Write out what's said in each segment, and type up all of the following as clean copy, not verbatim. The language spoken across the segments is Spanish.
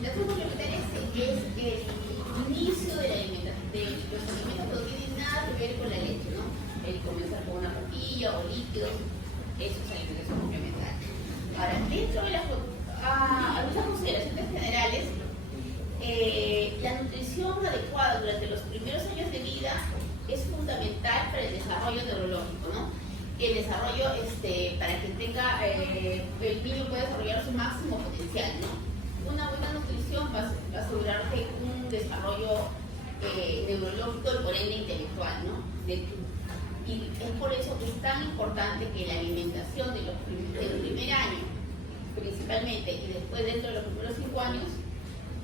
alimentación complementaria es el inicio de la alimentación, de los alimentos que no tienen nada que ver con la leche, ¿no? El comenzar con una papilla o líquidos, eso es alimentación complementaria. Ahora, dentro de algunas consideraciones generales, la nutrición adecuada durante los primeros años de vida es fundamental para el desarrollo neurológico, ¿no? El desarrollo para que tenga, el niño pueda desarrollar su máximo potencial, ¿no? Una buena nutrición va a asegurarte un desarrollo neurológico y por ende intelectual, ¿no? Y es por eso que es tan importante que la alimentación del primer año, principalmente, y después dentro de los primeros 5 años,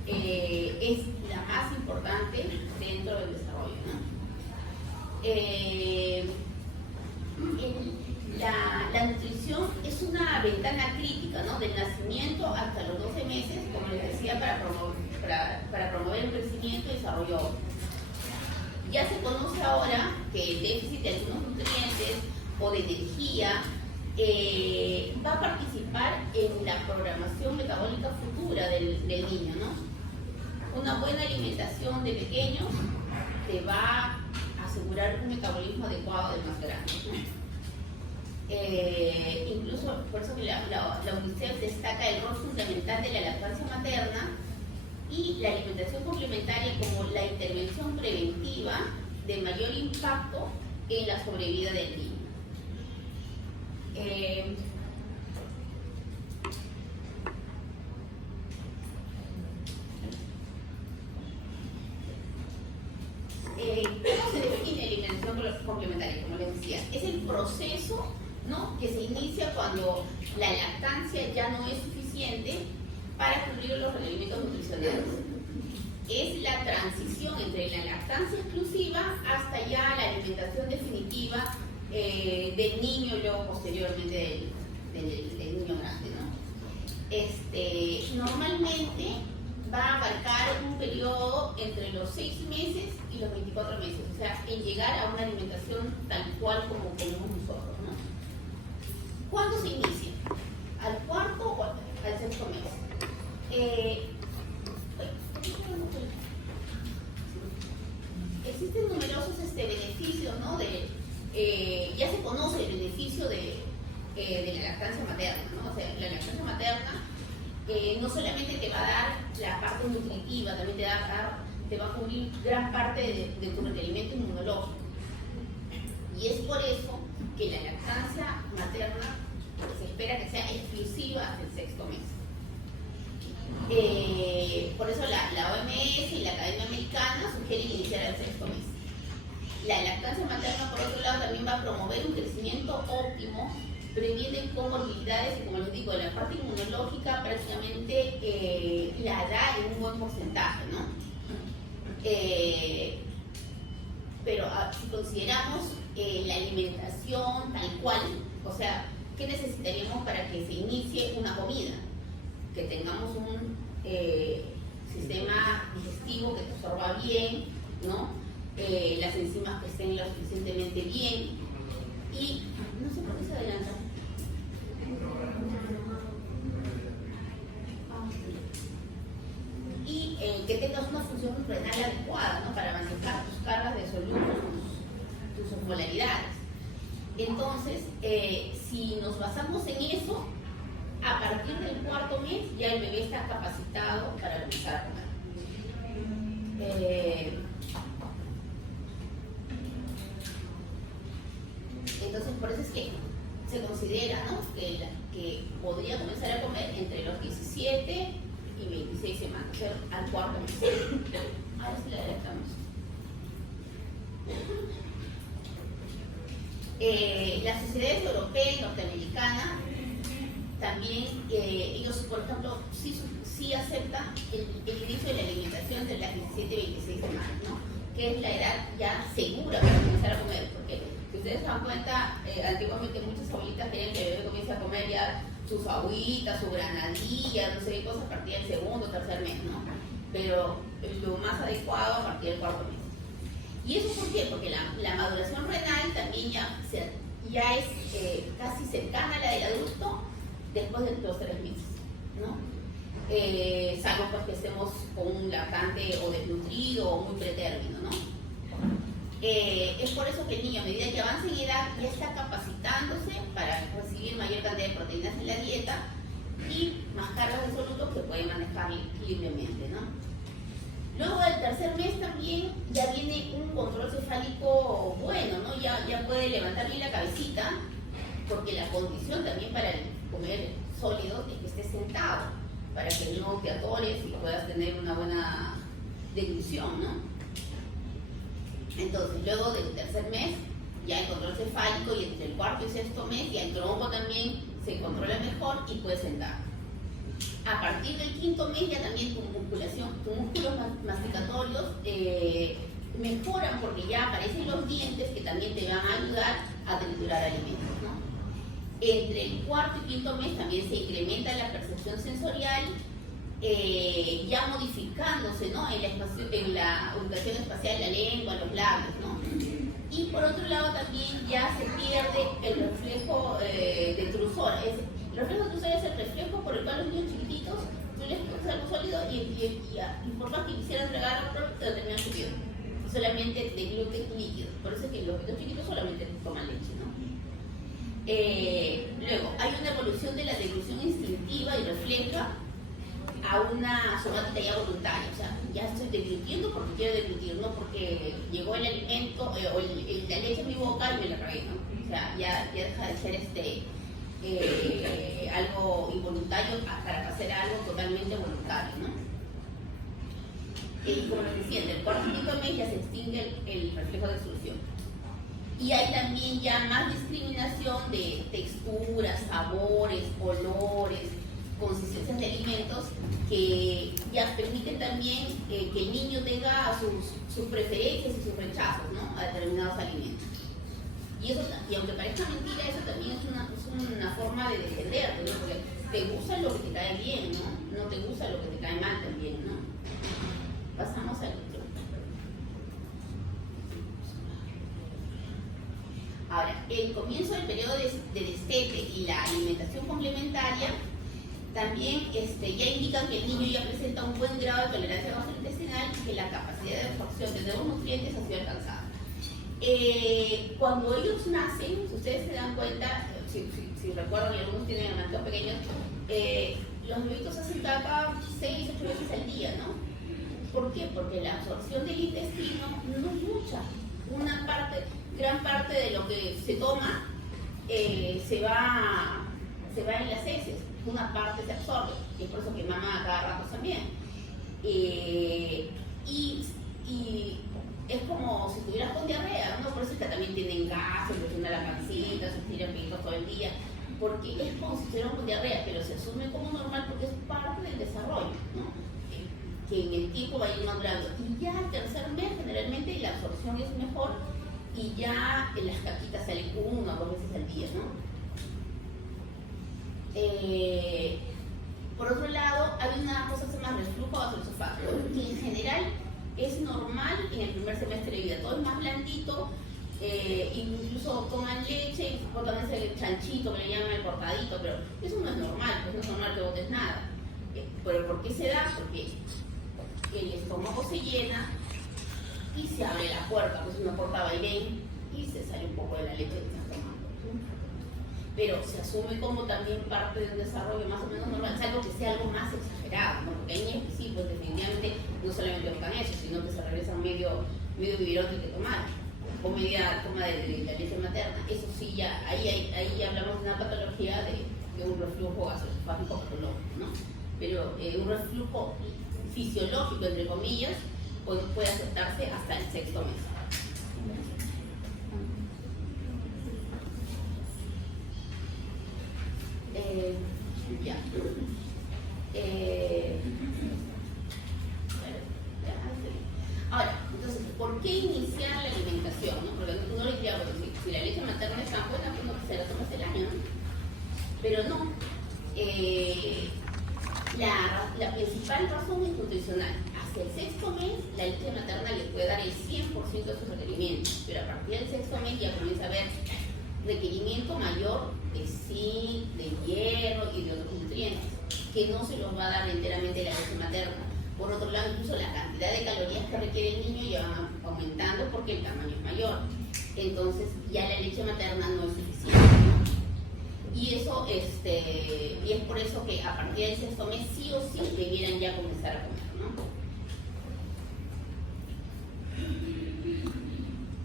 es la más importante dentro del desarrollo, ¿no? La nutrición es una ventana crítica, ¿no? Del nacimiento hasta los 12 meses, como les decía, para promover el crecimiento y desarrollo óptimo. Ya se conoce ahora que el déficit de algunos nutrientes o de energía va a participar en la programación metabólica futura del niño, ¿no? Una buena alimentación de pequeños te va a asegurar un metabolismo adecuado del más grande, ¿no? Incluso por eso que la UNICEF destaca el rol fundamental de la lactancia materna y la alimentación complementaria como la intervención preventiva de mayor impacto en la sobrevida del niño. ¿Cómo se define alimentación complementaria? Como les decía, es el proceso, ¿no?, que se inicia cuando la lactancia ya no es suficiente para cubrir los requerimientos nutricionales. Es la transición entre la lactancia exclusiva hasta ya la alimentación definitiva del niño y luego posteriormente del niño grande, ¿no? Normalmente va a abarcar un periodo entre los 6 meses y los 24 meses, o sea, en llegar a una alimentación tal cual como tenemos nosotros, ¿no? ¿Cuándo se inicia? ¿Al cuarto o al sexto mes? Existen numerosos beneficios, ¿no? Ya se conoce el beneficio de la lactancia materna, ¿no? O sea, la lactancia materna no solamente te va a dar la parte nutritiva, también te va a cubrir gran parte de tu requerimiento inmunológico. Y es por eso que la lactancia materna se espera que sea exclusiva hasta el sexto mes. Por eso la OMS y la Academia Americana sugieren iniciar al sexto mes. La lactancia materna, por otro lado, también va a promover un crecimiento óptimo, previene comorbilidades y, como les digo, la parte inmunológica prácticamente la da en un buen porcentaje, ¿no? Pero si consideramos la alimentación tal cual, o sea, ¿qué necesitaríamos para que se inicie una comida? Que tengamos un sistema digestivo que te absorba bien, ¿no? Las enzimas que estén lo suficientemente bien y no sé por qué se adelanta. Y que tengas una función renal adecuada, ¿no?, para manejar tus cargas de solutos, tus osmolaridades. Entonces, si nos basamos en eso, a partir del cuarto mes ya el bebé está capacitado para empezar a comer. Entonces, por eso es que se considera, ¿no?, que podría comenzar a comer entre los 17 y 26 semanas, o sea, al cuarto mes. Ahora sí la adelantamos. Las sociedades europeas y norteamericanas también, ellos, por ejemplo, sí aceptan el inicio de la alimentación entre las 17 y 26 semanas, ¿no?, que es la edad ya segura para comenzar a comer, porque si ustedes se dan cuenta, antiguamente muchas abuelitas querían que el bebé comience a comer ya sus agüitas, su granadilla, no sé qué cosas, a partir del segundo o tercer mes, ¿no? Pero lo más adecuado a partir del cuarto mes. ¿Y eso por qué? Porque la maduración renal también ya es casi cercana a la del adulto después de los 3 meses, ¿no? salvo pues que estemos con un lactante o desnutrido o muy pretérmino, ¿no? Es por eso que el niño, a medida que avanza en edad, ya está capacitándose para recibir mayor cantidad de proteínas en la dieta y más cargas de solutos que puede manejar libremente, ¿no? Luego del tercer mes también ya viene un control cefálico bueno, ¿no? Ya puede levantar bien la cabecita, porque la condición también para comer sólido es que estés sentado, para que no te atores y puedas tener una buena deglución, ¿no? Entonces, luego del tercer mes, ya el control cefálico, y entre el cuarto y sexto mes, ya el tronco también se controla mejor y puedes sentar. A partir del quinto mes ya también tus músculos masticatorios mejoran, porque ya aparecen los dientes que también te van a ayudar a triturar alimentos, ¿no? Entre el cuarto y quinto mes también se incrementa la percepción sensorial, ya modificándose, ¿no? en la ubicación espacial de la lengua, los labios, ¿no? Y por otro lado también ya se pierde el reflejo de trusor. El reflejo de trusor es el reflejo por el cual los niños chiquititos, tú les pones algo sólido y por más que quisieran tragar otro, te lo terminan subiendo. Solamente de gluten líquido. Por eso es que los niños chiquitos solamente toman leche, ¿no? Luego, hay una evolución de la deglución instintiva y refleja a una somática ya voluntaria. O sea, ya estoy deglutiendo porque quiero deglutir, no porque llegó el alimento o la leche en mi boca y me la tragué, ¿no? O sea, ya deja de ser algo involuntario para hacer algo totalmente voluntario, ¿no? Y como les decía, en el cuarto y quinto mes ya se extingue el reflejo de extrusión. Y hay también ya más discriminación de texturas, sabores, olores, consistencias de alimentos que ya permiten también que el niño tenga sus preferencias y sus rechazos, ¿no? A determinados alimentos. Y aunque parezca mentira, eso también es una forma de defenderte, ¿no? Porque te gusta lo que te cae bien, ¿no? No te gusta lo que te cae mal también, ¿no? Pasamos al otro. Ahora, el comienzo del periodo de destete y la alimentación complementaria también ya indican que el niño ya presenta un buen grado de tolerancia gastrointestinal y que la capacidad de absorción de nuevos nutrientes ha sido alcanzada. Cuando ellos nacen, si ustedes se dan cuenta, si recuerdan y algunos tienen hermanitos pequeños, los bebitos hacen caca 6 o 8 veces al día, ¿no? ¿Por qué? Porque la absorción del intestino no es mucha. Gran parte de lo que se toma se va en las heces, una parte se absorbe, y es por eso que mama a cada rato también. Y es como si estuvieras con diarrea, ¿no? Por eso es que también tienen gas, se presiona la pancita, se tiran pelitos todo el día, porque es como si estuvieran con diarrea, pero se asume como normal porque es parte del desarrollo, ¿no? Que en el tiempo va a ir madurando. Y ya al tercer mes generalmente la absorción es mejor y ya las caquitas salen 1 o 2 veces al día, ¿no? Por otro lado, hay una cosa que se llama reflujo gastroesofágico, que en general es normal en el primer semestre de vida. Todo es más blandito, incluso toman leche y botan ese chanchito que le llaman el cortadito, pero eso no es normal, pues no es normal que botes nada. ¿Pero por qué se da? Porque el estómago se llena y se abre la puerta, pues una puerta vaivén y se sale un poco de la leche que estás tomando. Pero se asume como también parte de un desarrollo más o menos normal, salvo que sea algo más exagerado, ¿no? Porque hay niños que sí, pues definitivamente no solamente buscan eso, sino que se regresan medio biberote que tomaron, o media toma de la leche materna. Eso sí, ya ahí hablamos de una patología de un reflujo gastroesofágico patológico, ¿no? Pero un reflujo fisiológico, entre comillas, puede aceptarse hasta el sexto mes. Ya. Ahora, entonces, ¿por qué iniciar la alimentación? ¿No? Porque uno le diría, bueno, si la leche materna es tan buena, pues no se la tomas el año, ¿no? Pero no. La principal razón es nutricional. Hasta el sexto mes, la leche materna le puede dar el 100% de sus requerimientos, pero a partir del sexto mes ya comienza a haber requerimiento mayor de zinc, de hierro y de otros nutrientes. que no se los va a dar enteramente la leche materna. Por otro lado, incluso la cantidad de calorías que requiere el niño ya va aumentando porque el tamaño es mayor. Entonces ya la leche materna no es suficiente, ¿no? Y eso, y es por eso que a partir del sexto mes sí o sí debieran ya comenzar a comer, ¿no?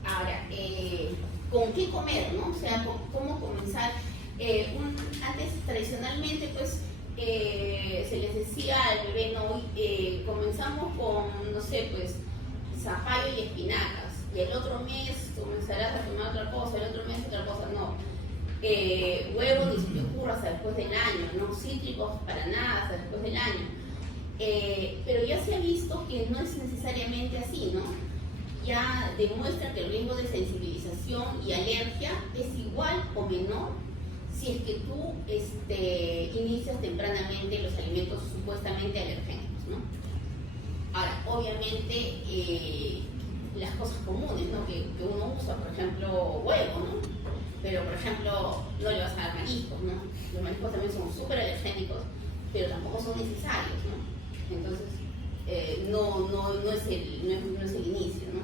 Ahora, ¿con qué comer, no? O sea, ¿cómo comenzar? Antes, tradicionalmente, pues, se les decía al bebé, no, comenzamos con, no sé, pues, zapallo y espinacas, y el otro mes comenzarás a tomar otra cosa, el otro mes otra cosa, no. Huevos ni se te ocurra hasta después del año, no cítricos para nada hasta después del año. Pero ya se ha visto que no es necesariamente así, ¿no? Ya demuestra que el riesgo de sensibilización y alergia es igual o menor si es que tú inicias tempranamente los alimentos supuestamente alergénicos, ¿no? Ahora, obviamente, las cosas comunes, ¿no? que uno usa, por ejemplo, huevo, ¿no? Pero, por ejemplo, no le vas a dar mariscos, ¿no? Los mariscos también son súper alergénicos, pero tampoco son necesarios, ¿no? Entonces, no es el inicio, ¿no?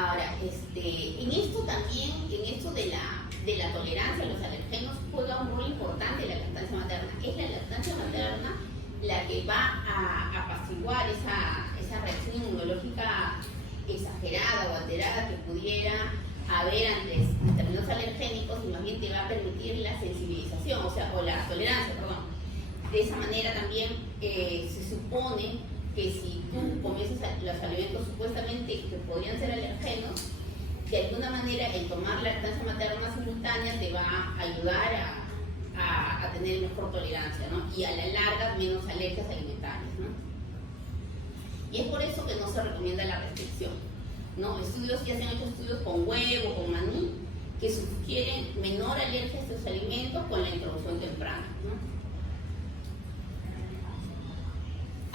Ahora, en esto también, en esto de la tolerancia a los alergenos, juega un rol importante la lactancia materna. Es la lactancia materna la que va a apaciguar esa reacción inmunológica exagerada o alterada que pudiera haber ante determinados alergénicos, y más bien te va a permitir la sensibilización, o la tolerancia, perdón. De esa manera también se supone que si tú comienzas los alimentos supuestamente que podrían ser alergenos, de alguna manera el tomar lactancia materna simultánea te va a ayudar a tener mejor tolerancia, ¿no? Y a la larga menos alergias alimentarias, ¿no? Y es por eso que no se recomienda la restricción, ¿no? Ya se han hecho estudios con huevo, con maní, que sugieren menor alergia a estos alimentos con la introducción temprana, ¿no?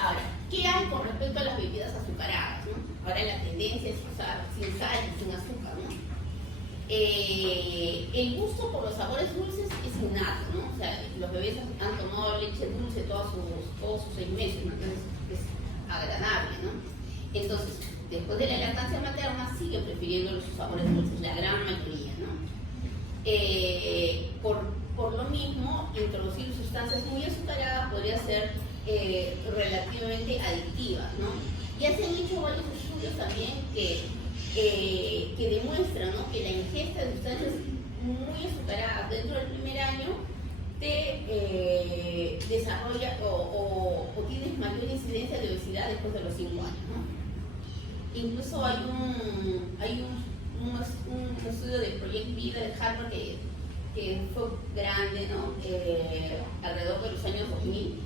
Ahora, ¿qué hay con respecto a las bebidas azucaradas, ¿no? Ahora la tendencia es usar sin sal y sin azúcar, ¿no? El gusto por los sabores dulces es innato, ¿no? O sea, los bebés han tomado leche dulce todos sus 6 meses, ¿no? Entonces es agradable, ¿no? Entonces, después de la lactancia materna siguen prefiriendo los sabores dulces, la gran mayoría, ¿no? Por lo mismo, introducir sustancias muy azucaradas podría ser relativamente adictivas, ¿no? Ya se han hecho varios estudios también que demuestran, ¿no?, que la ingesta de sustancias muy azucaradas dentro del primer año te desarrolla o tienes mayor incidencia de obesidad después de los 5 años, ¿no? Incluso hay un estudio del Proyecto Vida de Harvard que fue grande, ¿no? Alrededor de los años 2000,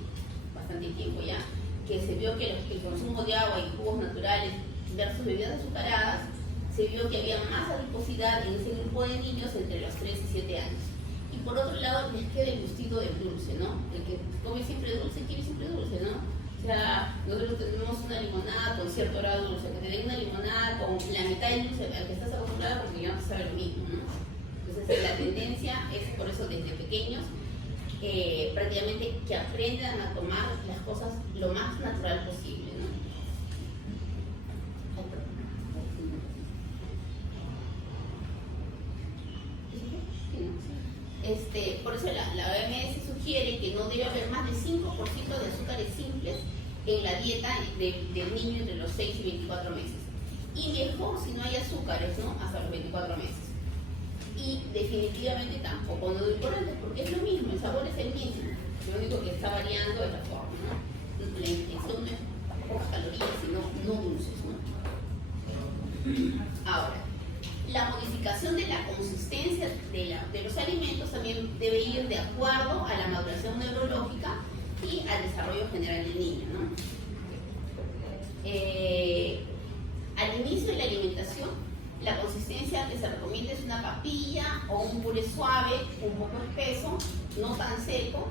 bastante tiempo ya, que se vio que el consumo de agua y jugos naturales versus bebidas azucaradas, se vio que había más adiposidad en ese grupo de niños entre los 3 y 7 años. Y por otro lado, les queda el gustito del dulce, ¿no? El que come siempre dulce, quiere siempre dulce, ¿no? O sea, nosotros tenemos una limonada con cierto grado de dulce, que te den una limonada con la mitad del dulce al que estás acostumbrado, porque ya no te sabe lo mismo, ¿no? Entonces, la tendencia es por eso desde pequeños, prácticamente que aprendan a tomar las cosas lo más natural posible, ¿no? Por eso la OMS sugiere que no debe haber más de 5% de azúcares simples en la dieta del niño entre los 6 y 24 meses. Y mejor si no hay azúcares, ¿no?, hasta los 24 meses. Y definitivamente tampoco no edulcorantes, porque es lo mismo, el sabor es el mismo. Lo único que está variando es la forma, ¿no? La intención no es pocas calorías, sino no dulces, ¿no? Ahora, la modificación de la consistencia de los alimentos también debe ir de acuerdo a la maduración neurológica y al desarrollo general del niño, ¿no? Al inicio de la alimentación, la consistencia que se recomienda es una papilla o un puré suave, un poco espeso, no tan seco,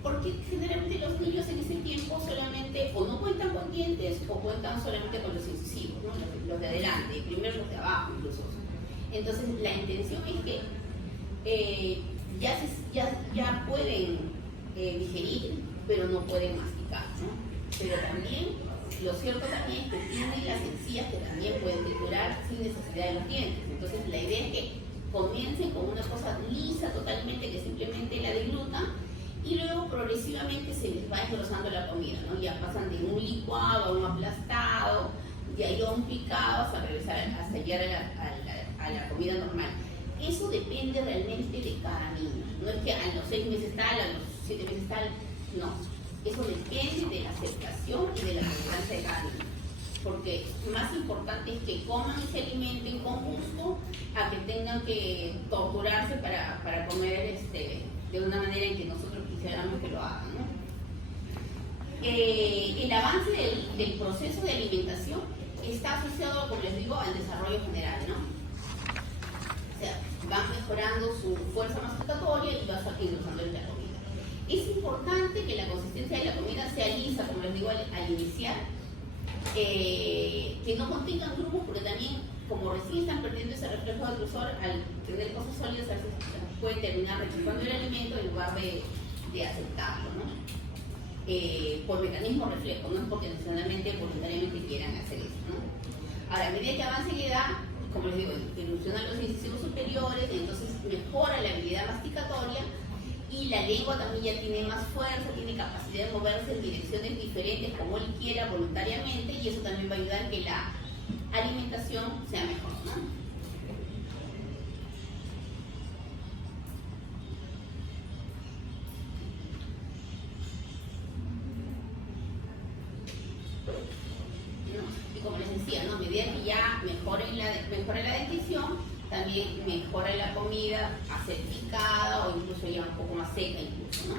porque generalmente los niños en ese tiempo solamente o no cuentan con dientes o cuentan solamente con los incisivos, ¿no?, los de adelante, primero los de abajo incluso. Entonces la intención es que ya pueden digerir, pero no pueden masticar, ¿no? Pero también, lo cierto también es que tienen las encías que también pueden triturar sin necesidad de los dientes. Entonces la idea es que comiencen con una cosa lisa totalmente, que simplemente la deglutan, y luego progresivamente se les va engrosando la comida, ¿no? Ya pasan de un licuado a un aplastado, de ahí a un picado, hasta regresar, hasta llegar a la comida normal. Eso depende realmente de cada niño. No es que a los 6 meses tal, a los 7 meses tal, no. Eso depende de la aceptación y de la tolerancia de cada niño. Porque más importante es que coman y se alimenten con gusto a que tengan que torturarse para comer de una manera en que nosotros quisiéramos que lo hagan, ¿no? El avance del proceso de alimentación está asociado, como les digo, al desarrollo general, ¿no? O sea, van mejorando su fuerza masticatoria y va engrosando la comida. Es importante que la consistencia de la comida sea lisa, como les digo al iniciar, que no contengan grumos, porque también, como recién están perdiendo ese reflejo del grosor, al tener cosas sólidas, a veces puede terminar rechazando el alimento en lugar de aceptarlo, ¿no? Por mecanismo reflejo, no es porque nacionalmente, voluntariamente quieran hacer eso, ¿no? Ahora, a medida que avance la edad, como les digo, evolucionan los incisivos superiores, entonces mejora la habilidad masticatoria y la lengua también ya tiene más fuerza, tiene capacidad de moverse en direcciones diferentes como él quiera, voluntariamente, y eso también va a ayudar a que la alimentación sea mejor, ¿no? Y como les decía, ¿no? A medida que ya mejora la dentición, también mejora la comida acidificada o incluso ya un poco más seca incluso, ¿no?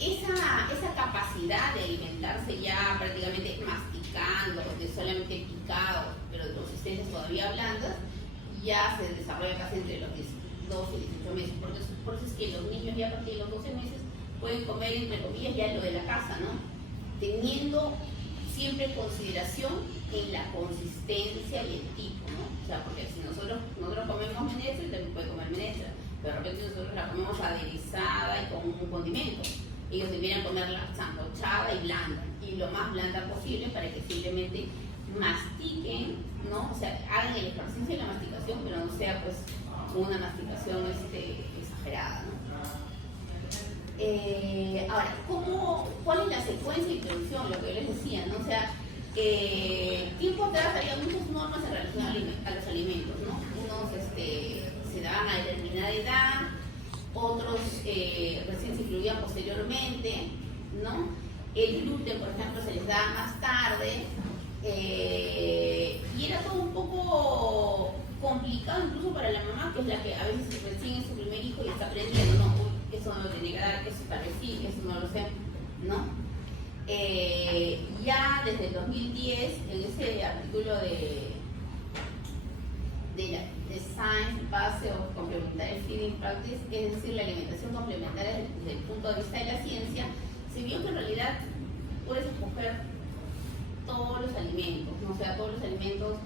Esa capacidad de alimentarse ya prácticamente masticando, de solamente picado, pero de consistencias todavía blandas, ya se desarrolla casi entre los 12 y 18 meses. Por eso es que los niños ya a partir de los 12 meses pueden comer, entre comillas, ya lo de la casa, ¿no? Teniendo siempre consideración en la consistencia y el tipo, ¿no? O sea, porque si nosotros comemos menestra, también puede comer menestra, pero de repente nosotros la comemos aderezada y con un condimento. Ellos deberían comerla sancochada y blanda, y lo más blanda posible para que simplemente mastiquen, ¿no? O sea, hagan el ejercicio de la masticación, pero no sea pues una masticación exagerada, ¿no? Ahora, ¿cuál es la secuencia de introducción? Lo que yo les decía, ¿no? O sea, tiempo atrás había muchas normas en relación a los alimentos, ¿no? Unos se daban a determinada edad, otros recién se incluían posteriormente, ¿no? El gluten, por ejemplo, se les daba más tarde, y era todo un poco complicado incluso para la mamá, que es la que a veces recién es su primer hijo y está aprendiendo, ¿no? Eso no lo tiene que dar, eso tal vez sí, eso no lo sé, ¿no? Ya desde el 2010, en ese artículo de Science Base of Complementary Feeding Practice, es decir, la alimentación complementaria desde el punto de vista de la ciencia, se vio que en realidad puedes escoger todos los alimentos, ¿no? O sea, todos los alimentos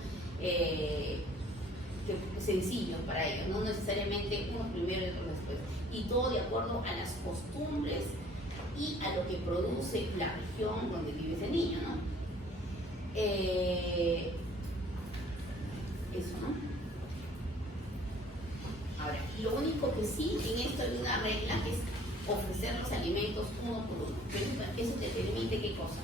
sencillos para ellos, no necesariamente unos primero y otros después, y todo de acuerdo a las costumbres y a lo que produce la región donde vive ese niño, ¿no? Eso, ¿no? Ahora, lo único que sí en esto hay una regla es ofrecer los alimentos uno por uno. Eso te permite, ¿qué cosa?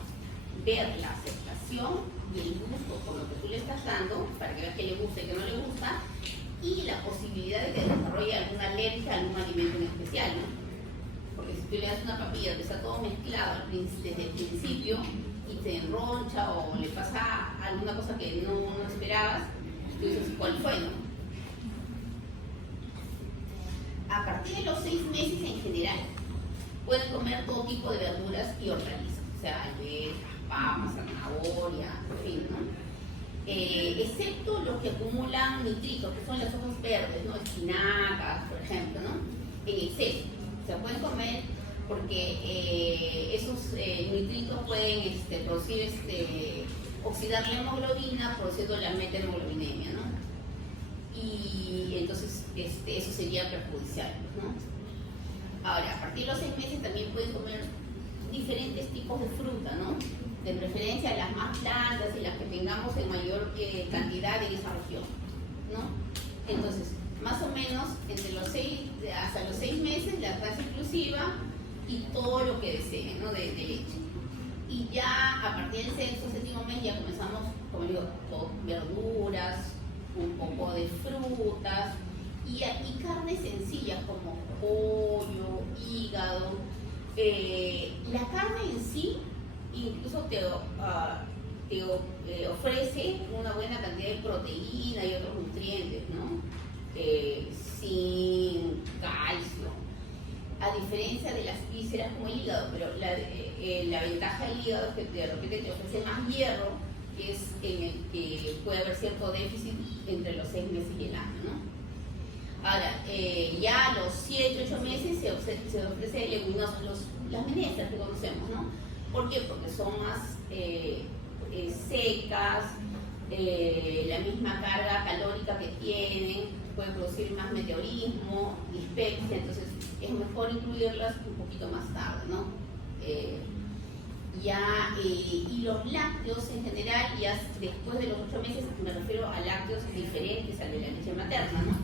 Ver la aceptación y el gusto por lo que tú le estás dando, para que veas que le gusta y que no le gusta, y la posibilidad de que desarrolle alguna alergia a algún alimento en especial, ¿no? Porque si tú le das una papilla que está todo mezclado desde el principio y te enroncha o le pasa alguna cosa que no esperabas, tú dices, ¿cuál fue, no? A partir de los 6 meses en general, pueden comer todo tipo de verduras y hortalizas, o sea, alberjas, papas, zanahoria, en fin, ¿no? Excepto los que acumulan nitritos, que son las hojas verdes, ¿no? Espinacas, por ejemplo, ¿no? En exceso. O sea, pueden comer porque esos nitritos pueden producir, oxidar la hemoglobina, produciendo la metahemoglobinemia, ¿no? Y entonces eso sería perjudicial, ¿no? Ahora, a partir de los 6 meses también pueden comer diferentes tipos de fruta, ¿no? De preferencia las más blandas y las que tengamos en mayor cantidad en esa región, ¿no? Entonces, más o menos hasta los 6 meses lactancia exclusiva y todo lo que deseen, ¿no? De leche. Y ya a partir del sexto, séptimo mes ya comenzamos, como digo, con verduras, un poco de frutas y carnes sencillas como pollo, hígado. La carne en sí incluso te ofrece una buena cantidad de proteína y otros nutrientes, ¿no? Sin calcio, a diferencia de las vísceras como el hígado, pero la ventaja del hígado es que de repente te ofrece más hierro, que es en el que puede haber cierto déficit entre los 6 meses y el año, ¿no? Ahora, ya a los 7, 8 meses se ofrece leguminosas, las menestras que conocemos, ¿no? ¿Por qué? Porque son más secas, la misma carga calórica que tienen, pueden producir más meteorismo, dispepsia, entonces es mejor incluirlas un poquito más tarde, ¿no? Y los lácteos en general, ya después de los 8 meses, me refiero a lácteos diferentes al de la leche materna, ¿no?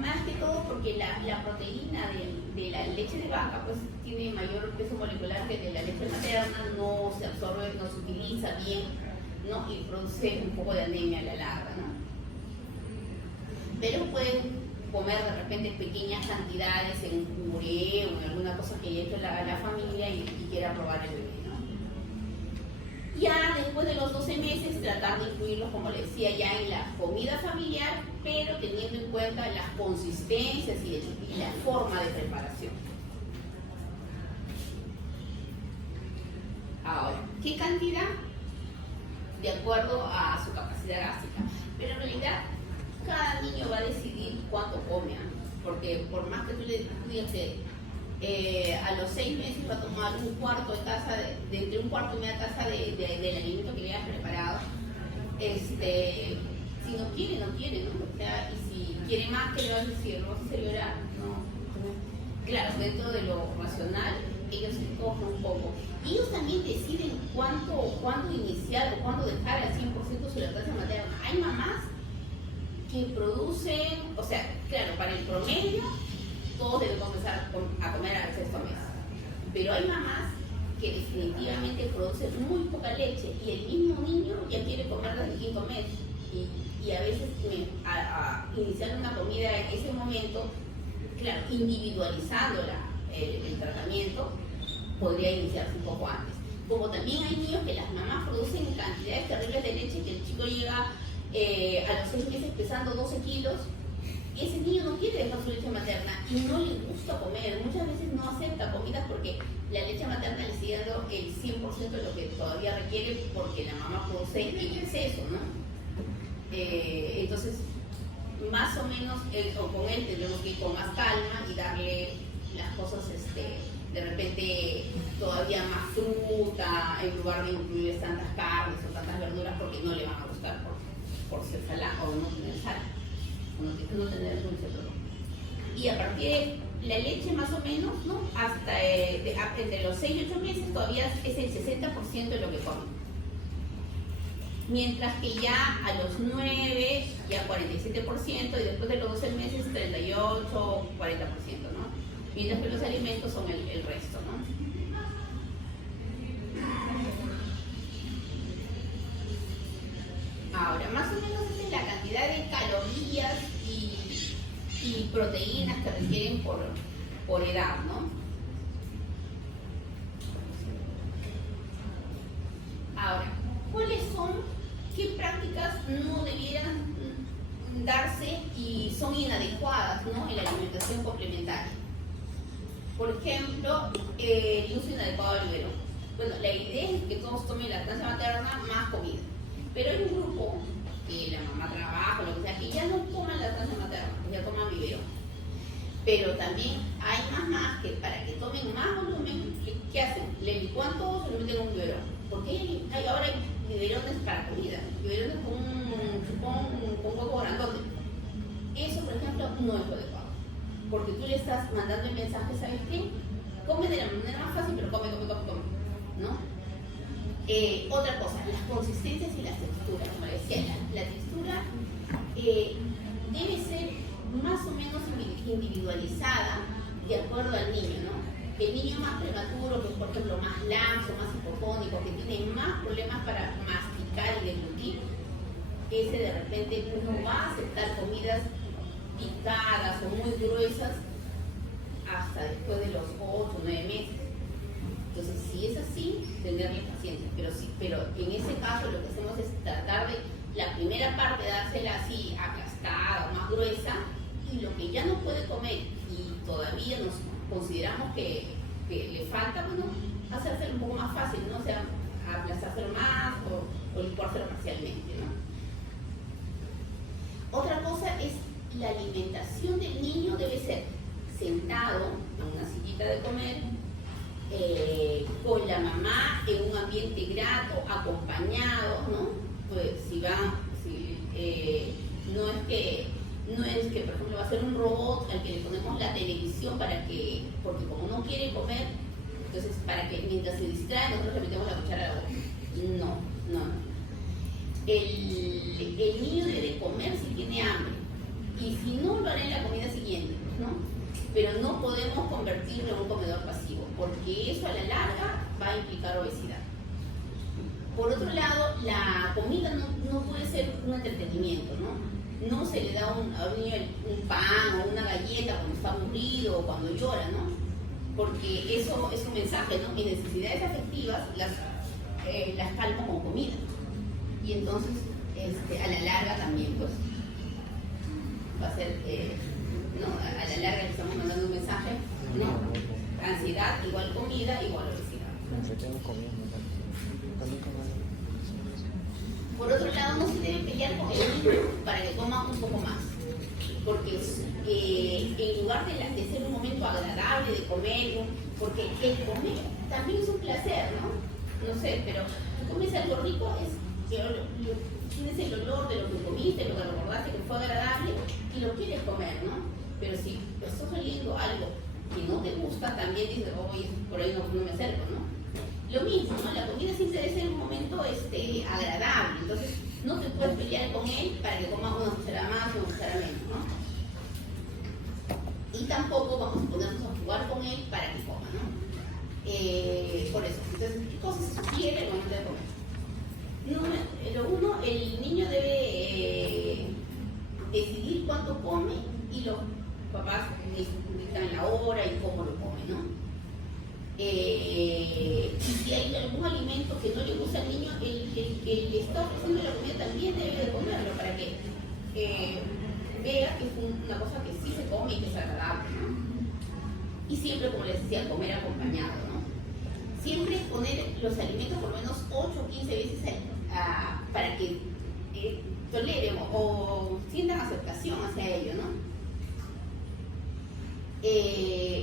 Más que todo porque la proteína de la leche de vaca pues tiene mayor peso molecular que de la leche materna, no se absorbe, no se utiliza bien, ¿no? Y produce un poco de anemia a la larga, ¿no? Pero pueden comer de repente pequeñas cantidades en puré o en alguna cosa que haya hecho la familia y quiera probar el bebé, ¿no? Ya después de los 12 meses tratar de incluirlos, como les decía, ya en la comida familiar, pero teniendo en cuenta las consistencias y la forma de preparación. Ahora, ¿qué cantidad? De acuerdo a su capacidad gástrica. Pero en realidad cada niño va a decidir cuánto come, ¿no? Porque por más que tú le digas que a los 6 meses va a tomar un cuarto de taza, entre un cuarto y media taza del alimento que le hayas preparado, si no quiere, no quiere, ¿no? O sea, y si quiere más, ¿qué le vas a decir? ¿No vas a hacer llorar? No. Claro, dentro de lo racional, ellos se cogen un poco. Ellos también deciden cuándo iniciar o cuándo dejar al 100% su lactancia materna. Hay mamás que producen, o sea, claro, para el promedio, todos deben comenzar a comer al 6º mes. Pero hay mamás que definitivamente producen muy poca leche y el mismo niño ya quiere comer desde el 5º mes. Y a veces iniciar una comida en ese momento, claro, individualizando el tratamiento, podría iniciarse un poco antes. Como también hay niños que las mamás producen cantidades terribles de leche, que el chico llega a los 6 meses pesando 12 kilos, y ese niño no quiere dejar su leche materna y no le gusta comer. Muchas veces no acepta comidas porque la leche materna le sigue dando el 100% de lo que todavía requiere porque la mamá produce en exceso, ¿no? Entonces, más o menos con él tenemos que ir con más calma y darle las cosas, de repente todavía más fruta en lugar de incluir tantas carnes o tantas verduras porque no le van a gustar por ser salada o no tener sal, o no tener dulce, perdón. Y a partir de la leche más o menos, ¿no? Hasta entre los 6 y 8 meses todavía es el 60% de lo que comen. Mientras que ya a los 9, ya 47%, y después de los 12 meses 38, 40%, ¿no? Mientras que los alimentos son el resto, ¿no? Ahora, más o menos esa es la cantidad de calorías y proteínas que requieren por edad, ¿no? Ahora, ¿cuáles son? ¿Qué prácticas no debieran darse y son inadecuadas, ¿no? En la alimentación complementaria? Por ejemplo, el uso inadecuado del biberón. Bueno, la idea es que todos tomen lactancia materna más comida. Pero hay un grupo, que la mamá trabaja, lo que sea, que ya no toman lactancia materna, ya toman biberón. Pero también hay mamás que para que tomen más volumen, ¿qué hacen? Le licúan todo, se lo meten en un biberón. Porque ahora hay biberones para comida, biberones con un hueco grandote. Eso, por ejemplo, no es lo adecuado. porque tú le estás mandando el mensaje, ¿sabes qué? Come de la manera más fácil, pero come, ¿no? Otra cosa, las consistencias y las texturas, como decía, la textura debe ser más o menos individualizada de acuerdo al niño, ¿no? El niño más prematuro, que es por ejemplo más laxo, más hipofónico, que tiene más problemas para masticar y deglutir, ese de repente no va a aceptar comidas picadas o muy gruesas hasta después de los 8 o 9 meses. Entonces, si es así, tenerle paciencia. Pero en ese caso lo que hacemos es tratar de la primera parte dársela así aplastada o más gruesa, y lo que ya no puede comer y todavía nos consideramos que le falta, bueno, hacérselo un poco más fácil, ¿no? O sea, aplastárselo más o licuárselo parcialmente, ¿no? Otra cosa es la alimentación del niño debe ser sentado en una sillita de comer, con la mamá en un ambiente grato, acompañado, ¿no? Pues no es que, por ejemplo, va a ser un robot al que le ponemos la televisión porque como no quiere comer, entonces para que mientras se distrae nosotros le metemos la cuchara a la boca. No. El niño debe comer si tiene hambre, y si no, lo hará en la comida siguiente, ¿no? Pero no podemos convertirlo en un comedor pasivo, porque eso a la larga va a implicar obesidad. Por otro lado, la comida no puede ser un entretenimiento, ¿no? No se le da a un niño un pan o una galleta cuando está aburrido o cuando llora, ¿no? Porque eso es un mensaje, ¿no? Mis necesidades afectivas las calmo con comida. Y entonces, a la larga también, pues, va a ser, a la larga le estamos mandando un mensaje, ¿no? Ansiedad igual comida igual obesidad. Por otro lado, no se debe pelear con el niño para que coma un poco más, porque en lugar de ser un momento agradable de comer, porque el comer también es un placer, ¿no? No sé, pero si comes algo rico, tienes el olor de lo que comiste, lo que recordaste que fue agradable y lo quieres comer, ¿no? Pero si estás oliendo algo que no te gusta, también dices, oye, por ahí no me acerco, ¿no? Lo mismo, ¿no? La comida siempre debe ser un momento agradable, entonces no te puedes pelear con él para que coma una cuchara más o una cuchara menos, ¿no? Y tampoco vamos a ponernos a jugar con él para que coma, ¿no? Por eso, entonces, ¿qué cosas se sugiere al momento de comer? El niño debe decidir cuánto come y los papás indican la hora y cómo lo come, ¿no? Y si hay algún alimento que no le gusta al niño, el está ofreciendo la comida también debe de comerlo para que vea que es una cosa que sí se come y que es agradable, ¿no? Y siempre, como les decía, comer acompañado, ¿no? Siempre poner los alimentos por lo menos 8 o 15 veces para que toleren o sientan aceptación hacia ello, ¿no?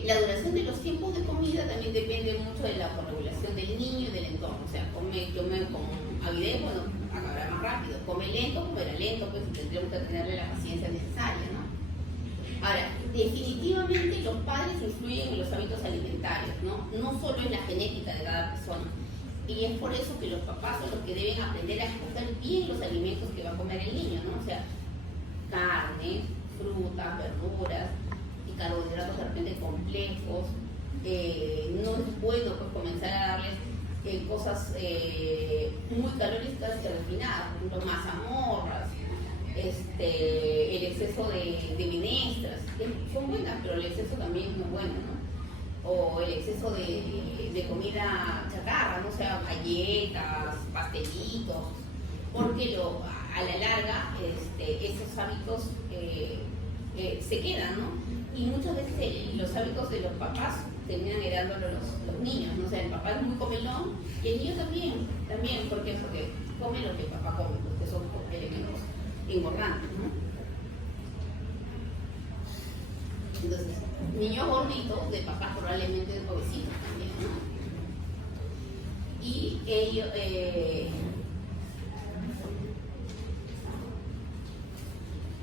La duración de los tiempos de comida también depende mucho de la autorregulación del niño y del entorno. O sea, come con avidez, bueno, acabará más rápido. Come lento, comerá lento, pues tendremos que tenerle la paciencia necesaria, ¿no? Ahora, definitivamente los padres influyen en los hábitos alimentarios, ¿no? No solo en la genética de cada persona. Y es por eso que los papás son los que deben aprender a escoger bien los alimentos que va a comer el niño, ¿no? O sea, carne, frutas, verduras, carbohidratos de repente complejos. No es bueno pues comenzar a darles cosas muy caloríficas y refinadas, por ejemplo mazamorras, el exceso de menestras, son buenas, pero el exceso también no es bueno, ¿no? O el exceso de comida chatarra, no sea galletas, pastelitos, porque a la larga esos hábitos se quedan, ¿no? Y muchas veces los hábitos de los papás terminan heredándolo los niños, ¿no? O sea, el papá es muy comelón y el niño también, porque come lo que el papá come, porque son elementos engordantes, ¿no? Entonces, niños gorditos de papás probablemente obesitos también, ¿no? Y ellos...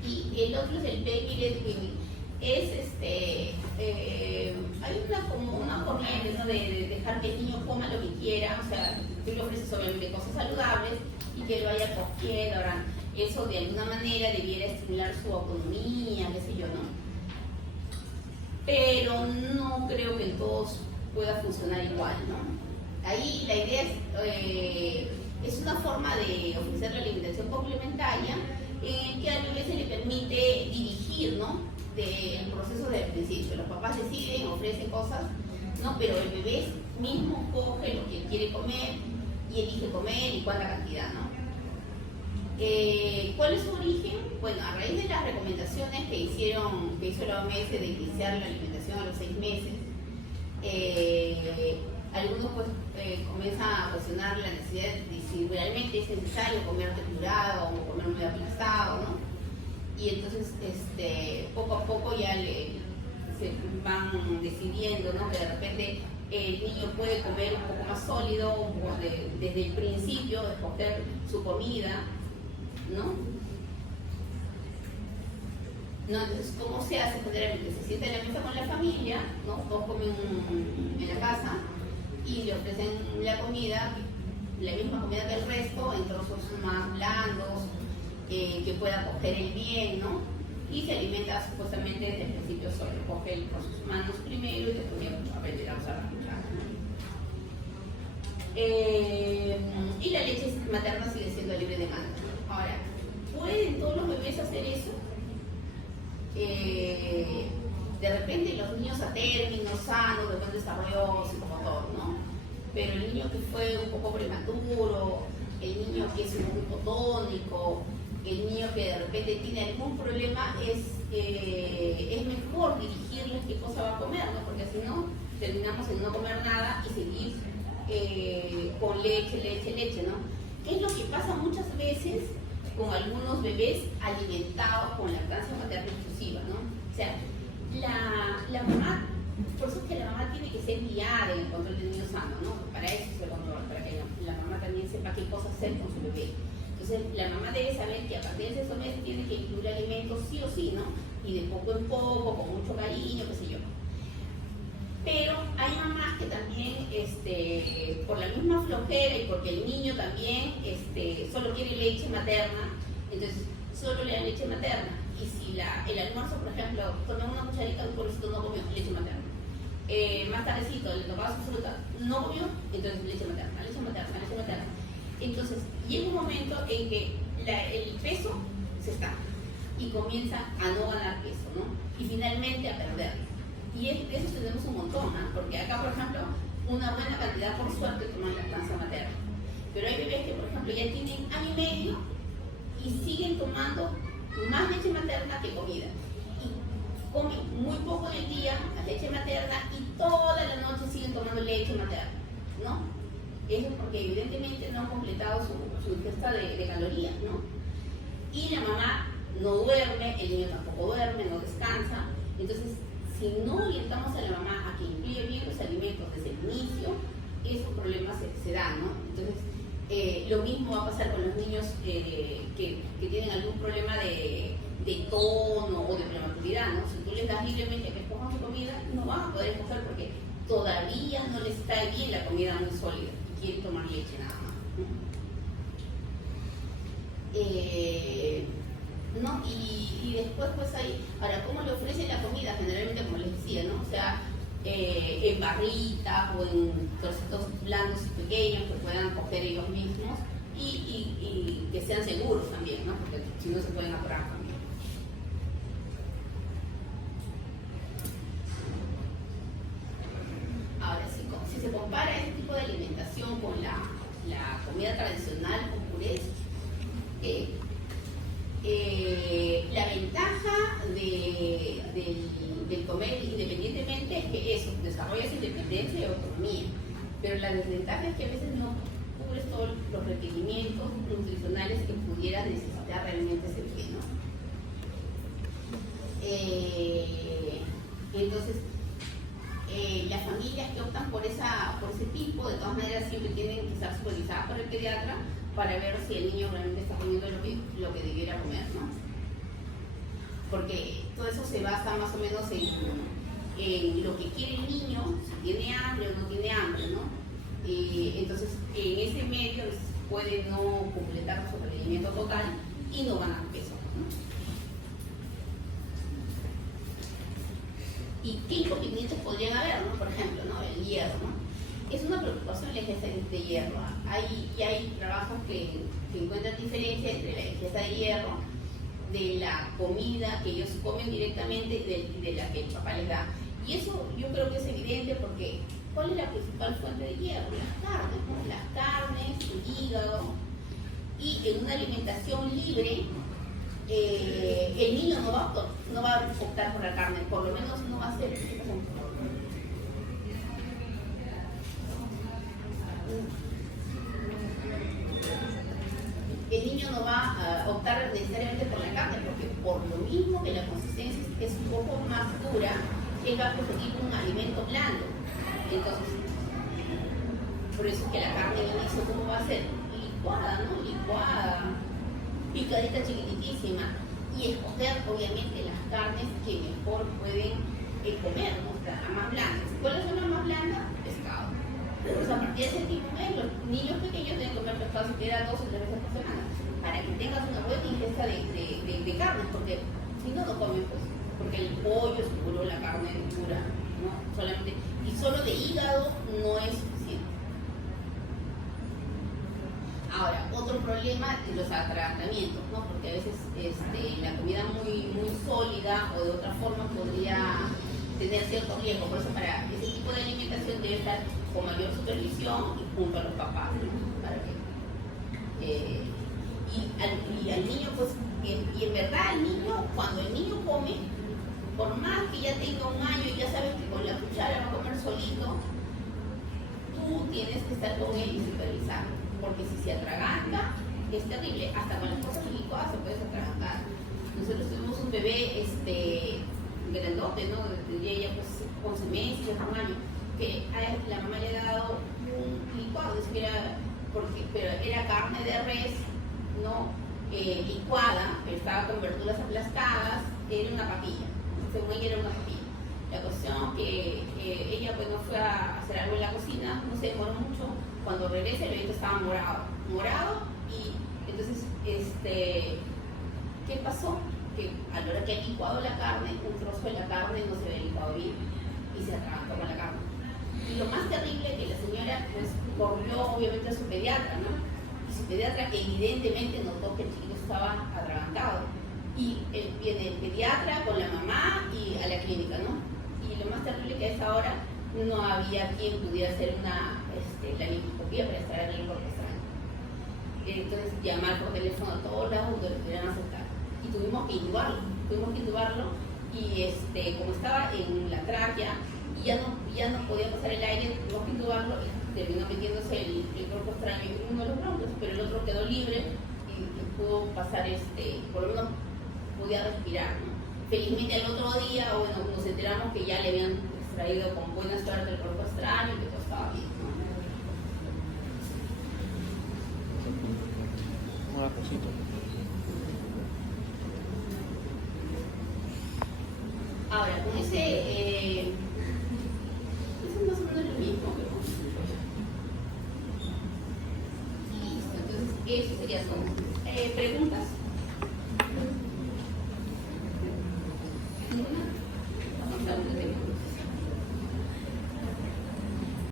y el otro es el baby led weaning. es hay como una corriente, ¿no? de dejar que el niño coma lo que quiera, o sea, tú le ofreces obviamente cosas saludables y que lo vaya cogiendo. Ahora, eso de alguna manera debiera estimular su autonomía, qué sé yo, ¿no? Pero no creo que en todos pueda funcionar igual, ¿no? Ahí la idea es una forma de ofrecer la alimentación complementaria en que al bebé se le permite dirigir, ¿no? Del proceso del principio. Los papás deciden, ofrecen cosas, ¿no? Pero el bebé mismo coge lo que quiere comer y elige comer y cuánta cantidad, ¿no? ¿Cuál es su origen? Bueno, a raíz de las recomendaciones que hizo la OMS de iniciar la alimentación a los 6 meses, algunos pues comienzan a cuestionar la necesidad de si realmente es necesario comer triturado o comer muy aplastado, ¿no? Y entonces poco a poco ya se van decidiendo, ¿no? Que de repente el niño puede comer un poco más sólido desde el principio, escoger su comida, ¿no? Entonces, ¿cómo se hace? Generalmente se sienta en la mesa con la familia, ¿no? Todos comen en la casa y le ofrecen la comida, la misma comida que el resto, en trozos más blandos, que pueda coger el bien, ¿no? Y se alimenta supuestamente desde el principio solo, coge con sus manos primero y después aprenderá a usar la cuchara, ¿no? Y la leche materna sigue siendo libre de demanda. Ahora, ¿pueden todos los bebés hacer eso? De repente los niños a término, sanos, de buen desarrollo psicomotor, ¿no? Pero el niño que fue un poco prematuro, el niño que es un poco hipotónico, el niño que de repente tiene algún problema, es mejor dirigirles qué cosa va a comer, ¿no? Porque si no, terminamos en no comer nada y seguir con leche, ¿no? ¿Qué es lo que pasa muchas veces con algunos bebés alimentados con lactancia materna exclusiva, ¿no? O sea, la mamá, por eso es que la mamá tiene que ser guiada en el control del niño sano, ¿no? Para eso es el control, para que la mamá también sepa qué cosas hacer con su bebé. Entonces, la mamá debe saber que a partir del sexto mes tiene que incluir alimentos sí o sí, ¿no? Y de poco en poco, con mucho cariño, qué sé yo. Pero hay mamás que también, por la misma flojera y porque el niño también solo quiere leche materna, entonces solo le dan leche materna. Y si el almuerzo, por ejemplo, toma una cucharita, un pobrecito no comió leche materna. Más tardecito le tocaba su fruta, no comió, entonces leche materna. Entonces llega un momento en que el peso se estanca y comienza a no ganar peso, ¿no? Y finalmente a perderlo. Y de eso tenemos un montón, ¿no? Porque acá, por ejemplo, una buena cantidad, por suerte, toman lactancia materna. Pero hay bebés que, por ejemplo, ya tienen año y medio y siguen tomando más leche materna que comida. Y comen muy poco en el día la leche materna y toda la noche siguen tomando leche materna, ¿no? Eso es porque evidentemente no han completado su ingesta de calorías, ¿no? Y la mamá no duerme, el niño tampoco duerme, no descansa. Entonces, si no orientamos a la mamá a que incluya bien los alimentos desde el inicio, esos problemas se dan, ¿no? Entonces, lo mismo va a pasar con los niños que tienen algún problema de tono o de prematuridad, ¿no? Si tú les das libremente que escojan su comida, no van a poder escoger porque todavía no les cae bien la comida muy sólida, quieren tomar leche nada más, ¿no? Y después pues hay, ahora, ¿cómo le ofrecen la comida? Generalmente, como les decía, ¿no? O sea, en barritas o en trocitos blandos y pequeños que puedan coger ellos mismos y que sean seguros también, ¿no? Porque si no se pueden atorar también. Ahora, si se compara este tipo de alimentación con la comida tradicional con purés, la ventaja del comer independientemente es que eso desarrolla esa independencia y autonomía, pero la desventaja es que a veces no cubres todos los requerimientos nutricionales que pudiera necesitar realmente ese bebé, ¿no? Entonces, las familias que optan por ese tipo, de todas maneras siempre tienen que estar supervisadas por el pediatra para ver si el niño realmente está comiendo lo que debiera comer, ¿no? porque todo eso se basa más o menos en lo que quiere el niño, si tiene hambre o no tiene hambre, ¿no? Entonces, en ese medio puede no completar su rendimiento total y no ganar peso, ¿no? ¿Y qué inconvenientes podrían haber, ¿no? Por ejemplo, ¿no? El hierro, ¿no? Es una preocupación la ingesta de hierro. Hay trabajos que encuentran diferencia entre la ingesta de hierro, de la comida que ellos comen directamente y de la que el papá les da. Y eso yo creo que es evidente porque ¿cuál es la principal fuente de hierro? Las carnes, ¿no? Las carnes, el hígado. Y en una alimentación libre, el niño no va a optar por la carne, por lo menos no va a ser. El niño no va a optar necesariamente por la carne, porque por lo mismo que la consistencia es un poco más dura, él va a preferir un alimento blando. Entonces, por eso es que la carne de inicio, ¿cómo va a ser? Licuada, ¿no? Licuada, picadita chiquititísima, y escoger obviamente las carnes que mejor pueden comer, ¿no? O sea, las más blandas. ¿Cuáles son las más blandas? Pescado. Pues a partir de ese tipo, los niños pequeños deben comer pescado siquiera 2 o 3 veces por semana, para que tengas una buena ingesta de carnes, porque si no, no comen, pues, porque el pollo es puro, la carne es pura, ¿no? Solamente, y solo de hígado no es suficiente. Ahora, otro problema es los atragantamientos, ¿no? Porque a veces la comida muy sólida o de otra forma podría tener cierto riesgo. Por eso para ese tipo de alimentación debe estar con mayor supervisión y junto a los papás, ¿no? Para que, y al niño, pues, y en verdad el niño, cuando el niño come, por más que ya tenga 1 año y ya sabes que con la cuchara va a comer solito, tú tienes que estar con él y supervisarlo, porque si se atraganta, es terrible. Hasta con las cosas licuadas se puede atragantar. Nosotros tuvimos un bebé grandote, ¿no? Ella pues 11 meses, 1 año, que la mamá le ha dado un licuado, pero era carne de res, ¿no? Licuada, pero estaba con verduras aplastadas, era una papilla. Según ella era una papilla. La cuestión que ella pues no fue a hacer algo en la cocina, no se demoró mucho, cuando regresa el bebé estaba morado, y entonces, ¿qué pasó? Que a la hora que ha licuado la carne, un trozo de la carne no se había licuado bien y se atragantó con la carne. Y lo más terrible es que la señora pues corrió obviamente a su pediatra, ¿no? Y su pediatra evidentemente notó que el chiquito estaba atragantado. Y viene el pediatra con la mamá y a la clínica, ¿no? Y lo más terrible que a esa hora no había quien pudiera hacer la liposcopía para extraer el cuerpo extraño. Entonces llamar por teléfono a todos lados donde pudieran aceptar. Y tuvimos que intubarlo y como estaba en la tráquea y ya no podía pasar el aire, tuvimos que intubarlo y terminó metiéndose el cuerpo extraño en uno de los bronquios, pero el otro quedó libre y pudo pasar, por lo menos podía respirar, ¿no? Felizmente al otro día, bueno, nos enteramos que ya le habían extraído con buena suerte el cuerpo extraño y que todo estaba bien, ¿no? Una cosita. Ahora, con ese es más o menos lo mismo, pero listo, entonces eso sería todo. ¿Preguntas?